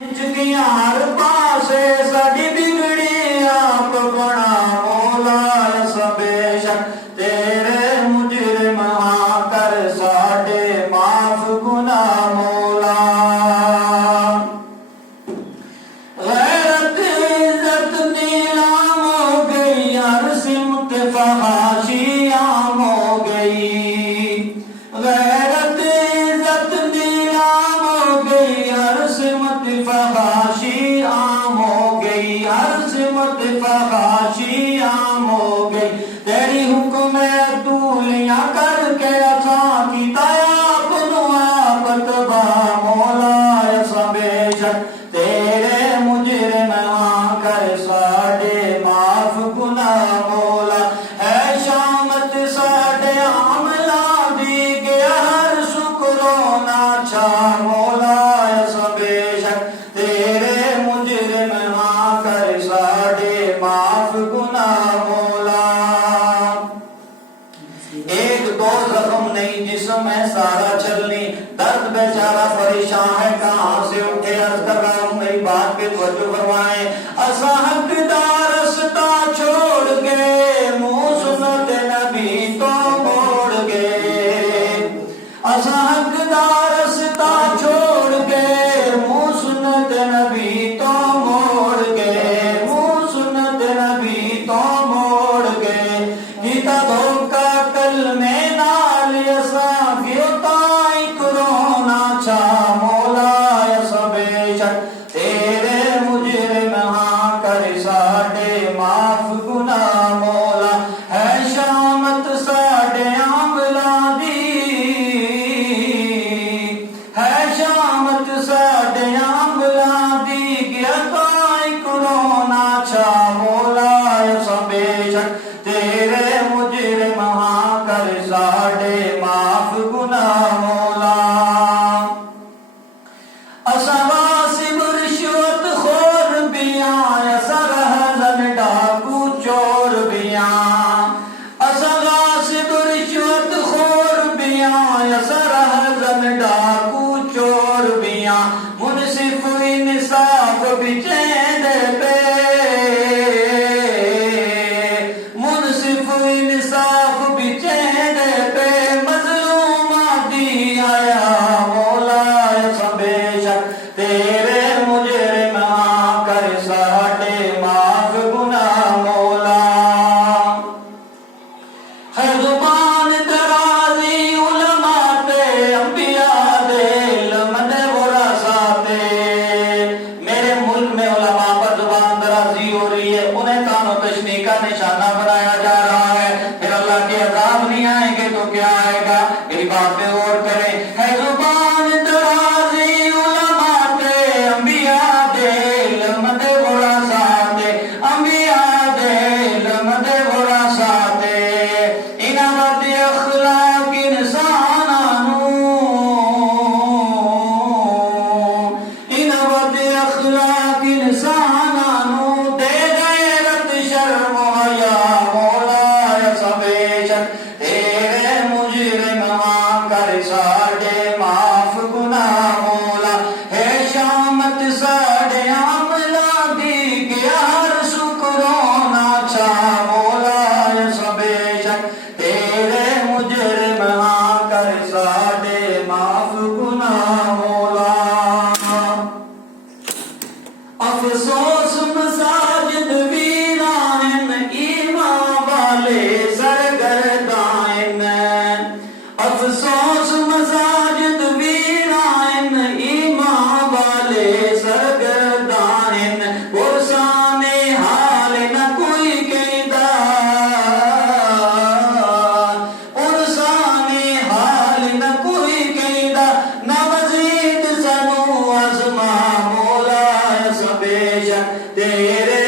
چکیاں ہر پاسے ساڈی بگڑی آپ بنا مولا سب شک تیرے مجرم ہاں کر ساڈے معاف گناہ مولا غیرت عزت نیلام ہو گئی ہر سمت فحاشی عام ہو گئی غیرت عزت نیلام ہو گئی ہر سمت فحاشی عام ہو گئی ہر سمت فحاشی عام ہو گئی تیری حکم دولیاں کر کے اساں کیتا آپ نو آپ تباہ مولا سب شک تیرے مجرم ہاں کر ساڈے معاف گناہ مولا ہے شامت ساڈے عملاں دی گیا ہر شکرونا چھا مولا سب شک تیرے مجرم ہاں کر ساڈے معاف گناہ مولا ایک دو زخم نہیں جسم ہے سارا چلنی درد بیچارہ پریشان ہے کہاں سے اٹھے عرض کر رہا ہوں میری بات پہ توجہ فرمائیں اسا حقدار رستہ چھوڑ گئے منہ سنت نبی تو موڑ گئے اسا حقدار رستہ چھوڑ گئے منہ سنت نبی تو موڑ گئے منہ سنت نبی تو موڑ گئے جیتا دھوکا کل میں نال اساں گیوتائی کرونا چھا مولا سب شک تیرے مجرم ہاں کر ساڈے معاف گناہ مولا ہے شامت ساڈے عملاں دی ہے شامت ساڈے عملاں دی گیوتائی کرونا چھا مولا سب شک تیرے مجرم ہاں کر ساڈے معاف گناہ مولا اسا واسب رشوت خور بیاں اسا رہزن ڈاکو چور بیاں اسا واسب رشوت خور بیاں اسا رہزن ڈاکو چور بیاں منصف انصاف بچین پہ منصف انصاف بچین پہ مظلوم دی آیا مولا سب شک تیرے مجرم ہاں کر ساڈے معاف گناہ مولا ہے زبان درازی علماء تے انبیاء دے علم دے ورثاء تے میرے ملک میں علماء پر زبان درازی ہو رہی ہے انہیں کان و تشنیع کا نشانہ بنایا جا رہا ہے پھر اللہ کے عذاب نہیں آئیں گے تو کیا آئے گا میری بات پہ غور کریں ہے زبان درازی علماء تے انبیاء دے علم دے ورثاء تے انبیاء دے علم دے ورثاء تے انہاں بد اخلاق انساناں انہاں بد اخلاق انساناں دے غیرت شرم و حیا مولا سب شک تیرے مجرم ہاں کر ساڈے معاف گناہ مولا ہے شامت ساڈے عملاں دی گیا ہر شکرونا چھا مولا سب شک تیرے مجرم ہاں کر ساڈے معاف گناہ مولا افسوس مساجد ویران ایمان والے سرگردان افسوس مساجد ویران ایمان والے سرگردان پرسان حال نہ کوئی کہندا پرسان حال نہ کوئی کہندا نہ مزید سنو ازما مولا سب شک تیرے